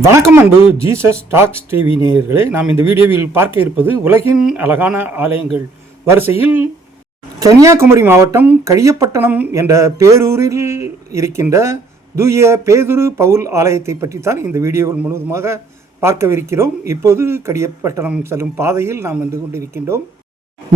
வணக்கம் அன்பு Jesus talks TV நேயர்களே, நாம் இந்த வீடியோவில் பார்க்க இருப்பது உலகின் அழகான ஆலயங்கள் வரிசையில் கன்னியாகுமரி மாவட்டம் கடியப்பட்டணம் என்ற பேரூரில் இருக்கின்ற தூய பேதுரு பவுல் ஆலயத்தை பற்றித்தான் இந்த வீடியோவில் முழுவதுமாக பார்க்கவிருக்கிறோம். இப்போது கடியப்பட்டணம் செல்லும் பாதையில் நாம் வந்து கொண்டிருக்கின்றோம்.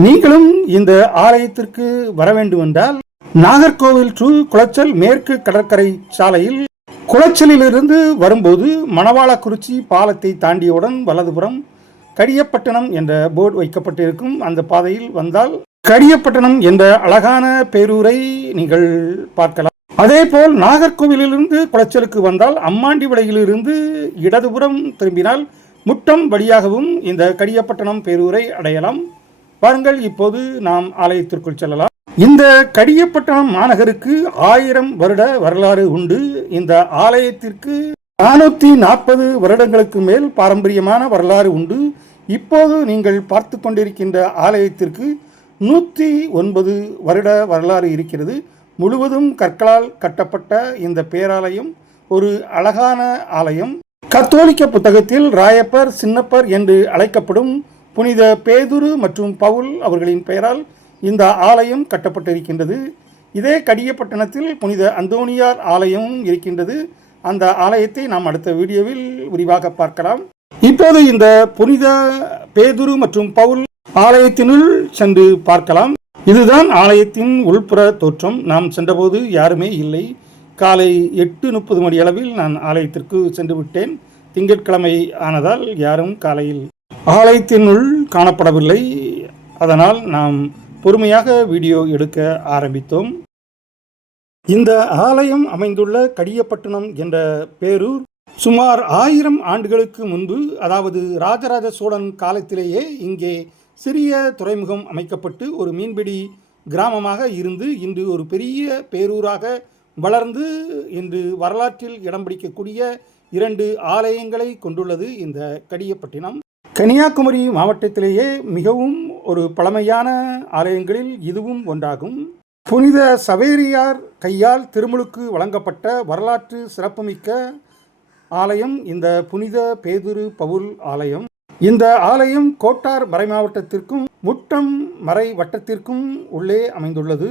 நீங்களும் இந்த ஆலயத்திற்கு வர வேண்டுமென்றால் நாகர்கோவில் டு குளச்சல் மேற்கு கடற்கரை சாலையில் குளச்சலிலிருந்து வரும்போது மணவாளக்குறிச்சி பாலத்தை தாண்டியவுடன் வலதுபுறம் கடியப்பட்டணம் என்ற போர்டு வைக்கப்பட்டிருக்கும். அந்த பாதையில் வந்தால் கடியப்பட்டணம் என்ற அழகான பேரூரை நீங்கள் பார்க்கலாம். அதேபோல் நாகர்கோவிலிருந்து குளச்சலுக்கு வந்தால் அம்மாண்டிவிளையிலிருந்து இடதுபுறம் திரும்பினால் முட்டம் வழியாகவும் இந்த கடியப்பட்டணம் பேரூரை அடையலாம். பாருங்கள், இப்போது நாம் ஆலயத்திற்குள் செல்லலாம். இந்த கடியப்பட்டணம் மாநகருக்கு 1000 வருட வரலாறு உண்டு. இந்த ஆலயத்திற்கு 440 வருடங்களுக்கு மேல் பாரம்பரியமான வரலாறு உண்டு. இப்போது நீங்கள் பார்த்து கொண்டிருக்கின்ற ஆலயத்திற்கு 109 வருட வரலாறு இருக்கிறது. முழுவதும் கற்களால் கட்டப்பட்ட இந்த பேராலயம் ஒரு அழகான ஆலயம். கத்தோலிக்க புத்தகத்தில் ராயப்பர், சின்னப்பர் என்று அழைக்கப்படும் புனித பேதுரு மற்றும் பவுல் அவர்களின் பெயரால் இந்த ஆலயம் கட்டப்பட்டிருக்கின்றது. இதே கடியப்பட்டணத்தில் புனித அந்தோனியார் ஆலயமும் இருக்கின்றது. அந்த ஆலயத்தை நாம் அடுத்த வீடியோவில் விரிவாக பார்க்கலாம். இப்போது இந்த புனித பேதுரு மற்றும் பவுல் ஆலயத்தினுள் சென்று பார்க்கலாம். இதுதான் ஆலயத்தின் உள்புற தோற்றம். நாம் சென்றபோது யாருமே இல்லை. காலை 8:30 மணி அளவில் நான் ஆலயத்திற்கு சென்று விட்டேன். திங்கட்கிழமை ஆனதால் யாரும் காலையில் ஆலயத்தினுள் காணப்படவில்லை. அதனால் நாம் பொறுமையாக வீடியோ எடுக்க ஆரம்பித்தோம். இந்த ஆலயம் அமைந்துள்ள கடியப்பட்டணம் என்ற பேரூர் சுமார் 1000 ஆண்டுகளுக்கு முன்பு, அதாவது ராஜராஜ சோழன் காலத்திலேயே இங்கே சிறிய துறைமுகம் அமைக்கப்பட்டு ஒரு மீன்பிடி கிராமமாக இருந்து இன்று ஒரு பெரிய பேரூராக வளர்ந்து இன்று வரலாற்றில் இடம் பிடிக்கக்கூடிய 2 ஆலயங்களை கொண்டுள்ளது இந்த கடியப்பட்டினம். கன்னியாகுமரி மாவட்டத்திலேயே மிகவும் ஒரு பழமையான ஆலயங்களில் இதுவும் ஒன்றாகும். புனித சவேரியார் கையால் திருமுழுக்கு வழங்கப்பட்ட வரலாற்று சிறப்புமிக்க ஆலயம் இந்த புனித பேதுரு பவுல் ஆலயம். இந்த ஆலயம் கோட்டார் மறை மாவட்டத்திற்கும் முட்டம் மறை வட்டத்திற்கும் உள்ளே அமைந்துள்ளது.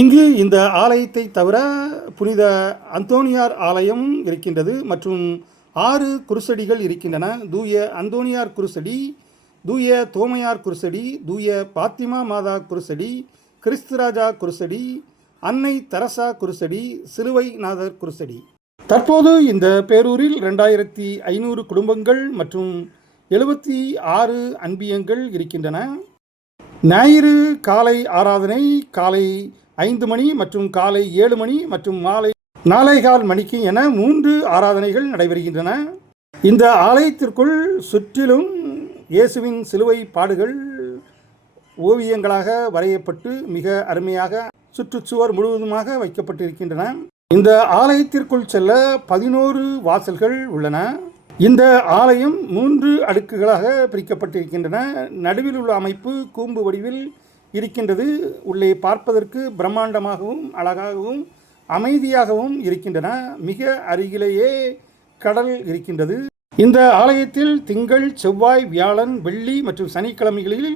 இங்கு இந்த ஆலயத்தை தவிர புனித அந்தோனியார் ஆலயம் இருக்கின்றது மற்றும் 6 குருசடிகள் இருக்கின்றன. தூய அந்தோனியார் குருசடி, தூய தோமையார் குருசடி, தூய பாத்திமா மாதா குருசடி, கிறிஸ்துராஜா குருசடி, அன்னை தெரசா குருசடி, சிலுவை நாதர் குருசடி. தற்போது இந்த பேரூரில் 2500 குடும்பங்கள் மற்றும் 76 அன்பியங்கள் இருக்கின்றன. ஞாயிறு காலை ஆராதனை காலை 5 மணி மற்றும் காலை 7 மணி மற்றும் மாலை 4:15 மணிக்கு என 3 ஆராதனைகள் நடைபெறுகின்றன. இந்த ஆலயத்திற்குள் சுற்றிலும் இயேசுவின் சிலுவை பாடுகள் ஓவியங்களாக வரையப்பட்டு மிக அருமையாக சுற்றுச்சுவர் முழுவதுமாக வைக்கப்பட்டிருக்கின்றன. இந்த ஆலயத்திற்குள் செல்ல 11 வாசல்கள் உள்ளன. இந்த ஆலயம் 3 அடுக்குகளாக பிரிக்கப்பட்டிருக்கின்றன. நடுவில் உள்ள அமைப்பு கூம்பு வடிவில் இருக்கின்றது. உள்ளே பார்ப்பதற்கு பிரம்மாண்டமாகவும் அழகாகவும் அமைதியாகவும் இருக்கின்றன. மிக அருகிலேயே கடல் இருக்கின்றது. இந்த ஆலயத்தில் திங்கள், செவ்வாய், வியாழன், வெள்ளி மற்றும் சனிக்கிழமைகளில்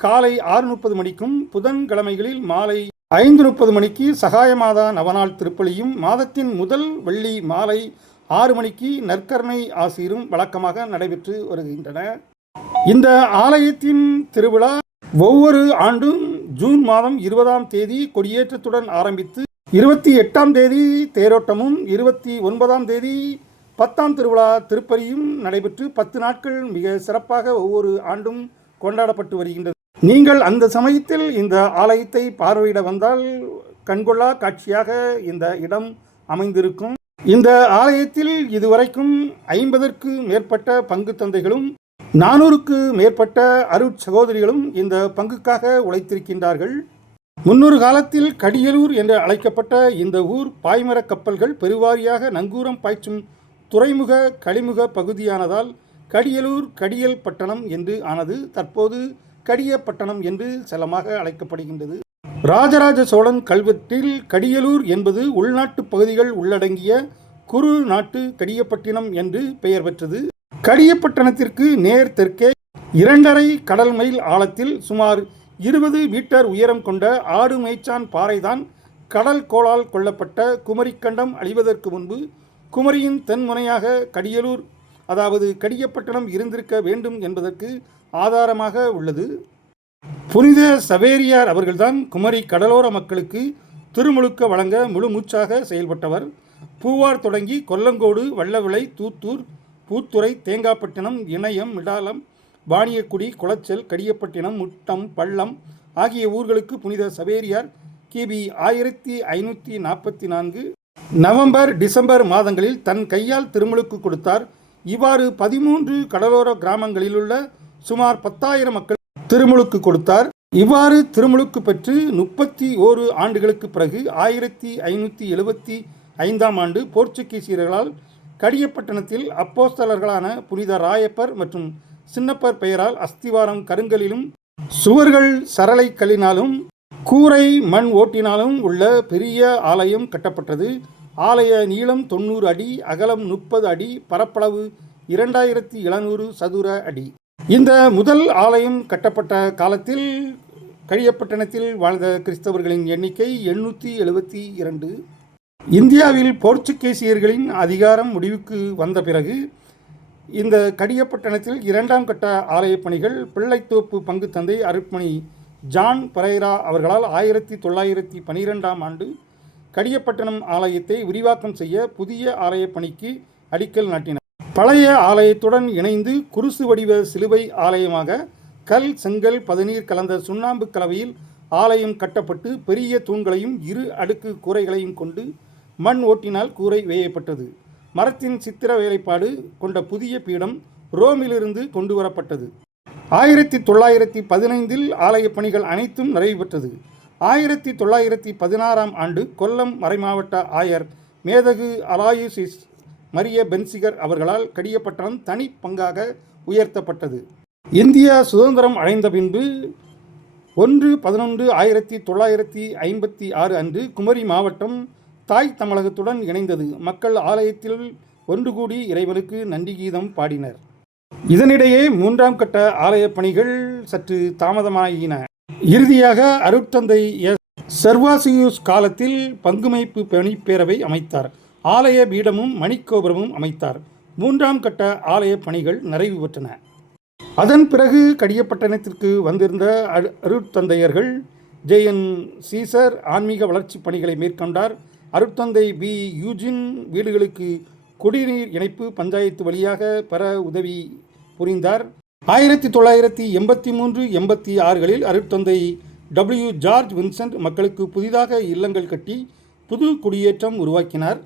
காலை 6:30 மணிக்கும் புதன்கிழமைகளில் மாலை 5:30 மணிக்கு சகாயமாதா நவநாள் திருப்பலியும் மாதத்தின் முதல் வெள்ளி மாலை 6 மணிக்கு நற்கருணை ஆசீரும் வழக்கமாக நடைபெற்று வருகின்றன. இந்த ஆலயத்தின் திருவிழா ஒவ்வொரு ஆண்டும் ஜூன் மாதம் 20ஆம் தேதி கொடியேற்றத்துடன் ஆரம்பித்து 28ஆம் தேதி தேரோட்டமும் 29ஆம் தேதி 10ஆம் திருவிழா திருப்பலியும் நடைபெற்று 10 நாட்கள் மிக சிறப்பாக ஒவ்வொரு ஆண்டும் கொண்டாடப்பட்டு வருகின்றது. நீங்கள் அந்த சமயத்தில் இந்த ஆலயத்தை பார்வையிட வந்தால் கண்கொள்ளா காட்சியாக இந்த இடம் அமைந்திருக்கும். இந்த ஆலயத்தில் இதுவரைக்கும் 50ற்கு மேற்பட்ட பங்கு தந்தைகளும் 400க்கு மேற்பட்ட அருட்சகோதரிகளும் இந்த பங்குக்காக உழைத்திருக்கின்றார்கள். முன்னொரு காலத்தில் கடியலூர் என்று அழைக்கப்பட்ட இந்த ஊர் பாய்மர கப்பல்கள் பெருவாரியாக நங்கூரம் பாய்ச்சும் துறைமுக கழிமுக பகுதியானதால் கடியலூர் கடியல் பட்டணம் என்று ஆனது. தற்போது கடியப்பட்டணம் என்று செல்லமாக அழைக்கப்படுகின்றது. ராஜராஜ சோழன் கல்வெட்டில் கடியலூர் என்பது உள்நாட்டு பகுதிகள் உள்ளடங்கிய குறு நாட்டு கடியப்பட்டினம் என்று பெயர் பெற்றது. கடியப்பட்டணத்திற்கு நேர் தெற்கே 2.5 கடல் மைல் ஆழத்தில் சுமார் 20 மீட்டர் உயரம் கொண்ட ஆடு மேய்ச்சான் பாறைதான் கடல் கோளால் கொள்ளப்பட்ட குமரிக்கண்டம் அழிவதற்கு முன்பு குமரியின் தென்முனையாக கடியலூர், அதாவது கடியப்பட்டணம் இருந்திருக்க வேண்டும் என்பதற்கு ஆதாரமாக உள்ளது. புனித சவேரியார் அவர்கள்தான் குமரி கடலோர மக்களுக்கு திருமுழுக்க வழங்க முழு மூச்சாக செயல்பட்டவர். பூவார் தொடங்கி கொல்லங்கோடு, வல்லவிளை, தூத்தூர், பூத்துறை, தேங்காப்பட்டினம், இணையம், மிடாலம், வாணியக்குடி, குளச்சல், கடியப்பட்டினம், முட்டம், பள்ளம் ஆகிய ஊர்களுக்கு புனித சவேரியார் கிபி 1544 நவம்பர், டிசம்பர் மாதங்களில் தன் கையால் திருமுழுக்கு கொடுத்தார். இவ்வாறு 13 கடலோர கிராமங்களிலுள்ள சுமார் 10,000 மக்கள் திருமுழுக்கு கொடுத்தார். இவ்வாறு திருமுழுக்கு பெற்று 31 ஆண்டுகளுக்கு பிறகு 1575ஆம் ஆண்டு போர்ச்சுகீசியர்களால் கடியப்பட்டணத்தில் அப்போஸ்தலர்களான புனித ராயப்பர் மற்றும் சின்னப்பர் பெயரால் அஸ்திவாரம் கருங்கலிலும் சுவர்கள் சரளை கல்லினாலும் கூரை மண் ஓட்டினாலும் உள்ள பெரிய ஆலயம் கட்டப்பட்டது. ஆலய நீளம் 90 அடி, அகலம் 30 அடி, பரப்பளவு 2700 சதுர அடி. இந்த முதல் ஆலயம் கட்டப்பட்ட காலத்தில் கடியப்பட்டணத்தில் வாழ்ந்த கிறிஸ்தவர்களின் எண்ணிக்கை 872. இந்தியாவில் போர்ச்சுகீசியர்களின் அதிகாரம் முடிவுக்கு வந்த பிறகு இந்த கடியப்பட்டணத்தில் 2ஆம் கட்ட ஆலய பணிகள் பிள்ளைத்தோப்பு பங்கு தந்தை அருட்மணி ஜான் பரைரா அவர்களால் 1912ஆம் ஆண்டு கடியப்பட்டணம் ஆலயத்தை விரிவாக்கம் செய்ய புதிய ஆலய பணிக்கு அடிக்கல் நாட்டினார். பழைய ஆலயத்துடன் இணைந்து குருசு வடிவ சிலுவை ஆலயமாக கல், செங்கல், பதநீர் கலந்த சுண்ணாம்பு கலவையில் ஆலயம் கட்டப்பட்டு பெரிய தூண்களையும் 2 அடுக்கு கூரைகளையும் கொண்டு மண் ஓட்டினால் கூரை வேயப்பட்டது. மரத்தின் சித்திர வேலைப்பாடு கொண்ட புதிய பீடம் ரோமிலிருந்து கொண்டு வரப்பட்டது. 1915இல் ஆலய பணிகள் அனைத்தும் நிறைவு பெற்றது. 1916ஆம் ஆண்டு கொல்லம் மறைமாவட்ட ஆயர் மேதகு அலாயுசிஸ் மரிய பென்சிகர் அவர்களால் கடியப்பட்டணம் தனி பங்காக உயர்த்தப்பட்டது. இந்தியா சுதந்திரம் அடைந்த பின்பு 1/11/1956 அன்று குமரி மாவட்டம் தாய் தமிழகத்துடன் இணைந்தது. மக்கள் ஆலயத்தில் ஒன்று கூடி இறைவனுக்கு நன்றி கீதம் பாடினர். இதனிடையே 3ஆம் கட்ட ஆலய பணிகள் சற்று தாமதமாயின. இறுதியாக அருட்தந்தை செர்வாசியூஸ் காலத்தில் பங்குமைப்பு பணிப்பேரவை அமைத்தார். ஆலய பீடமும் மணிக்கோபுரமும் அமைத்தார். 3ஆம் கட்ட ஆலய பணிகள் நிறைவு பெற்றன. அதன் பிறகு கடியப்பட்டணத்திற்கு வந்திருந்த அருட்தந்தையர்கள் ஜேஎன் சீசர் ஆன்மீக வளர்ச்சி பணிகளை மேற்கொண்டார். அருட்தந்தை பி யூஜின் வீடுகளுக்கு குடிநீர் இணைப்பு பஞ்சாயத்து வழியாக பெற உதவி புரிந்தார். 1983-86களில் அருட்தந்தை டபிள்யூ ஜார்ஜ் வின்சென்ட் மக்களுக்கு புதிதாக இல்லங்கள் கட்டி புது குடியேற்றம் உருவாக்கினார்.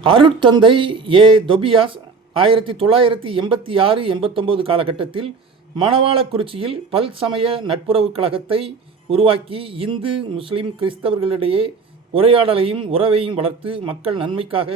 அருட்தந்தை ஏ தொபியாஸ் 1986-89 காலகட்டத்தில் மணவாளக்குறிச்சியில் பல்சமய நட்புறவு கழகத்தை உருவாக்கி இந்து, முஸ்லிம், கிறிஸ்தவர்களிடையே உரையாடலையும் உறவையும் வளர்த்து மக்கள் நன்மைக்காக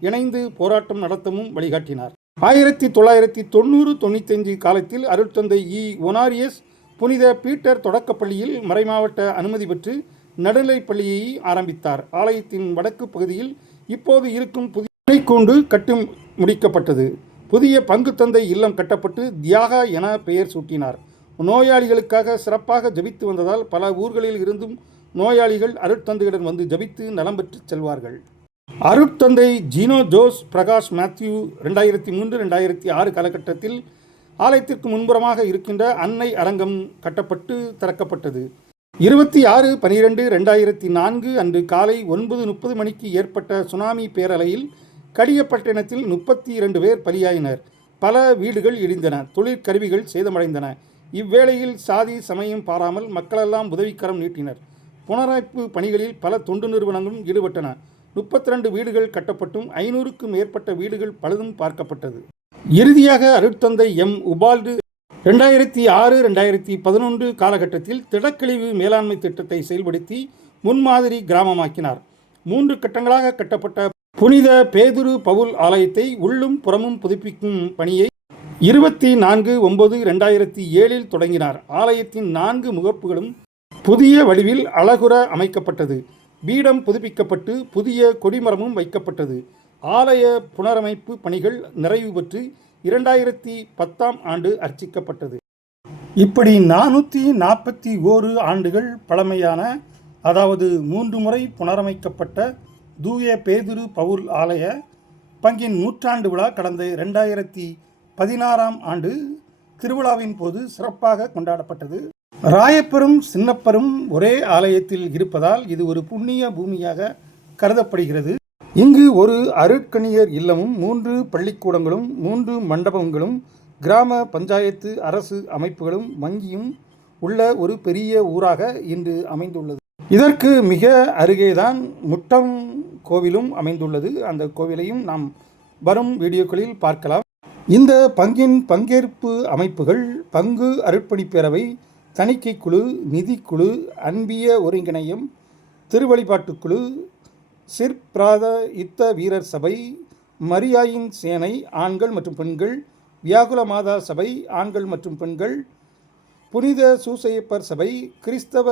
இணைந்து போராட்டம் நடத்தவும் வழிகாட்டினார். 1990-95 காலத்தில் அருட்தந்தை இ ஒனாரியஸ் புனித பீட்டர் தொடக்கப்பள்ளியில் மறைமாவட்ட அனுமதி பெற்று நடுநிலைப்பள்ளியை ஆரம்பித்தார். ஆலயத்தின் வடக்கு பகுதியில் இப்போது இருக்கும் புதிய கூண்டு கட்டி முடிக்கப்பட்டது. புதிய பங்கு தந்தை இல்லம் கட்டப்பட்டு தியாகா என பெயர் சூட்டினார். நோயாளிகளுக்காக சிறப்பாக ஜபித்து வந்ததால் பல ஊர்களில் இருந்தும் நோயாளிகள் அருட்தந்தையுடன் வந்து ஜபித்து நலம் பெற்று செல்வார்கள். அருட்தந்தை ஜீனோ ஜோஸ் பிரகாஷ் மேத்யூ 2003-2006 காலகட்டத்தில் ஆலயத்திற்கு முன்புறமாக இருக்கின்ற அன்னை அரங்கம் கட்டப்பட்டு திறக்கப்பட்டது. 26/12/2004 அன்று காலை 9:30 மணிக்கு ஏற்பட்ட சுனாமி பேரலையில் கடியப்பட்டணத்தில் 32 பேர் பலியாயினர். பல வீடுகள் இடிந்தன, தொழிற்கருவிகள் சேதமடைந்தன. இவ்வேளையில் சாதி சமயம் பாராமல் மக்களெல்லாம் உதவிக்கரம் நீட்டினர். புனரமைப்பு பணிகளில் பல தொண்டு நிறுவனங்களும் ஈடுபட்டன. 32 வீடுகள் கட்டப்பட்டும் 500க்கும் மேற்பட்ட வீடுகள் பழுதும் பார்க்கப்பட்டது. இறுதியாக அருட்தந்தை எம் உபால்டு 2006-2011 காலகட்டத்தில் திடக்கழிவு மேலாண்மை திட்டத்தை செயல்படுத்தி முன்மாதிரி கிராமமாக்கினார். 3 கட்டங்களாக கட்டப்பட்ட புனித பேதுரு பவுல் ஆலயத்தை உள்ளும் புறமும் புதுப்பிக்கும் பணியை 24/9/2007 தொடங்கினார். ஆலயத்தின் 4 முகப்புகளும் புதிய வடிவில் அழகுற அமைக்கப்பட்டது. பீடம் புதுப்பிக்கப்பட்டு புதிய கொடிமரமும் வைக்கப்பட்டது. ஆலய புனரமைப்பு பணிகள் நிறைவு பெற்று 2010ஆம் ஆண்டு அர்ச்சிக்கப்பட்டது. இப்படி 441 ஆண்டுகள் பழமையான, அதாவது 3 முறை புனரமைக்கப்பட்ட தூய பேதுரு பவுல் ஆலய பங்கின் நூற்றாண்டு விழா கடந்த 2016ஆம் ஆண்டு திருவிழாவின் போது சிறப்பாக கொண்டாடப்பட்டது. ராயப்பரும் சின்னப்பரும் ஒரே ஆலயத்தில் இருப்பதால் இது ஒரு புண்ணிய பூமியாக கருதப்படுகிறது. இங்கு ஒரு அருட்கணியர் இல்லமும் 3 பள்ளிக்கூடங்களும் 3 மண்டபங்களும் கிராம பஞ்சாயத்து அரசு அமைப்புகளும் வங்கியும் உள்ள ஒரு பெரிய ஊராக இன்று அமைந்துள்ளது. இதற்கு மிக அருகேதான் முட்டம் கோவிலும் அமைந்துள்ளது. அந்த கோவிலையும் நாம் வரும் வீடியோக்களில் பார்க்கலாம். இந்த பங்கின் பங்கேற்பு அமைப்புகள் பங்கு அருட்பணிப்பேரவை, தணிக்கை குழு, நிதிக்குழு, அன்பிய ஒருங்கிணையம், திருவழிபாட்டுக்குழு, சிற்பிராத யுத்த வீரர் சபை, மரியாயின் சேனை ஆண்கள் மற்றும் பெண்கள், வியாகுல மாதா சபை ஆண்கள் மற்றும் பெண்கள், புனித சூசையப்பர் சபை, கிறிஸ்தவ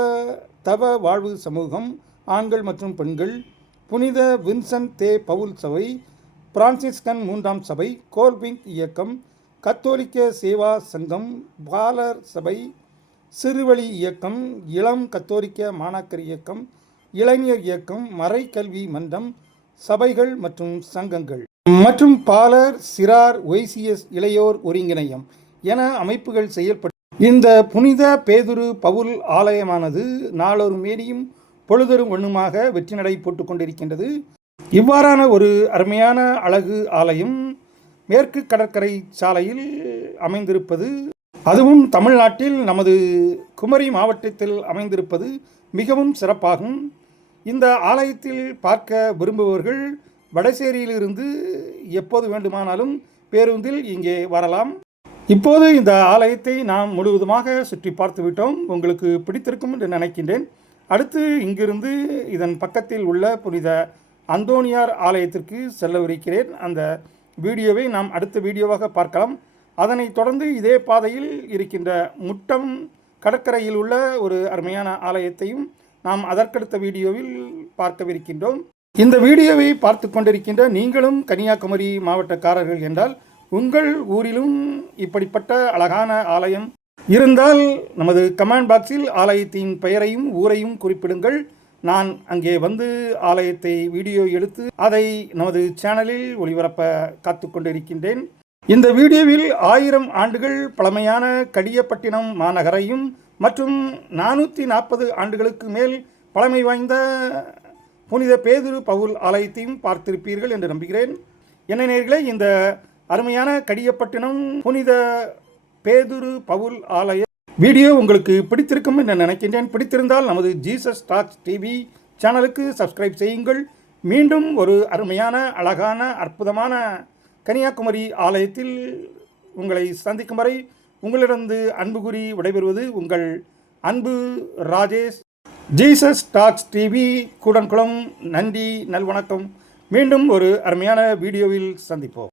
தவ வாழ்வு சமூகம் ஆண்கள் மற்றும் பெண்கள், புனித வின்சென்ட் தே பவுல் சபை, பிரான்சிஸ்கன் 3ஆம் சபை, கோல்பிங்க் இயக்கம், கத்தோலிக்க சேவா சங்கம், பாலர் சபை, சிறுவழி இயக்கம், இளம் கத்தோலிக்க மாணாக்கர் இயக்கம், இளைஞர் இயக்கம், மறைக்கல்வி மன்றம், சபைகள் மற்றும் சங்கங்கள் மற்றும் பாலர், சிறார், ஒய்சிஎஸ் இளையோர் ஒருங்கிணையம் என அமைப்புகள் செயல்பட்டு இந்த புனித பேதுரு பவுல் ஆலயமானது நாளொரு மேனியும் பொழுதொரும் வண்ணமாக வெற்றி நடை போட்டு கொண்டிருக்கின்றது. இவ்வாறான ஒரு அருமையான அழகு ஆலயம் மேற்கு கடற்கரை சாலையில் அமைந்திருப்பது, அதுவும் தமிழ்நாட்டில் நமது குமரி மாவட்டத்தில் அமைந்திருப்பது மிகவும் சிறப்பாகும். இந்த ஆலயத்தில் பார்க்க விரும்புபவர்கள் வடசேரியிலிருந்து எப்போது வேண்டுமானாலும் பேருந்தில் இங்கே வரலாம். இப்போது இந்த ஆலயத்தை நாம் முழுவதுமாக சுற்றி பார்த்து விட்டோம். உங்களுக்கு பிடித்திருக்கும் என்று நினைக்கின்றேன். அடுத்து இங்கிருந்து இதன் பக்கத்தில் உள்ள புனித அந்தோனியார் ஆலயத்திற்கு செல்லவிருக்கிறேன். அந்த வீடியோவை நாம் அடுத்த வீடியோவாக பார்க்கலாம். அதனைத் தொடர்ந்து இதே பாதையில் இருக்கின்ற முட்டம் கடற்கரையில் உள்ள ஒரு அருமையான ஆலயத்தையும் நாம் அதற்கடுத்த வீடியோவில் பார்க்கவிருக்கின்றோம். இந்த வீடியோவை பார்த்து கொண்டிருக்கின்ற நீங்களும் கன்னியாகுமரி மாவட்டக்காரர்கள் என்றால் உங்கள் ஊரிலும் இப்படிப்பட்ட அழகான ஆலயம் இருந்தால் நமது கமெண்ட் பாக்ஸில் ஆலயத்தின் பெயரையும் ஊரையும் குறிப்பிடுங்கள். நான் அங்கே வந்து ஆலயத்தை வீடியோ எடுத்து அதை நமது சேனலில் ஒளிபரப்ப காத்து கொண்டிருக்கின்றேன். இந்த வீடியோவில் 1000 ஆண்டுகள் பழமையான கடியப்பட்டினம் மாநகரையும் மற்றும் 440 ஆண்டுகளுக்கு மேல் பழமை வாய்ந்த புனித பேதுரு பவுல் ஆலயத்தையும் பார்த்திருப்பீர்கள் என்று நம்புகிறேன். என்ன நேயர்களே, இந்த அருமையான கடியப்பட்டினம் புனித பேதுரு பவுல் ஆலய வீடியோ உங்களுக்கு பிடித்திருக்கும் என்று நினைக்கின்றேன். பிடித்திருந்தால் நமது ஜீசஸ் டாக்ஸ் டிவி சேனலுக்கு சப்ஸ்கிரைப் செய்யுங்கள். மீண்டும் ஒரு அருமையான அழகான அற்புதமான கன்னியாகுமரி ஆலயத்தில் உங்களை சந்திக்கும் வரை உங்களிடந்து அன்பு கூறி விடைபெறுவது உங்கள் அன்பு Rajesh. Jesus talks TV Kudankulam. நன்றி, நல்வணக்கம். மீண்டும் ஒரு அருமையான வீடியோவில் சந்திப்போம்.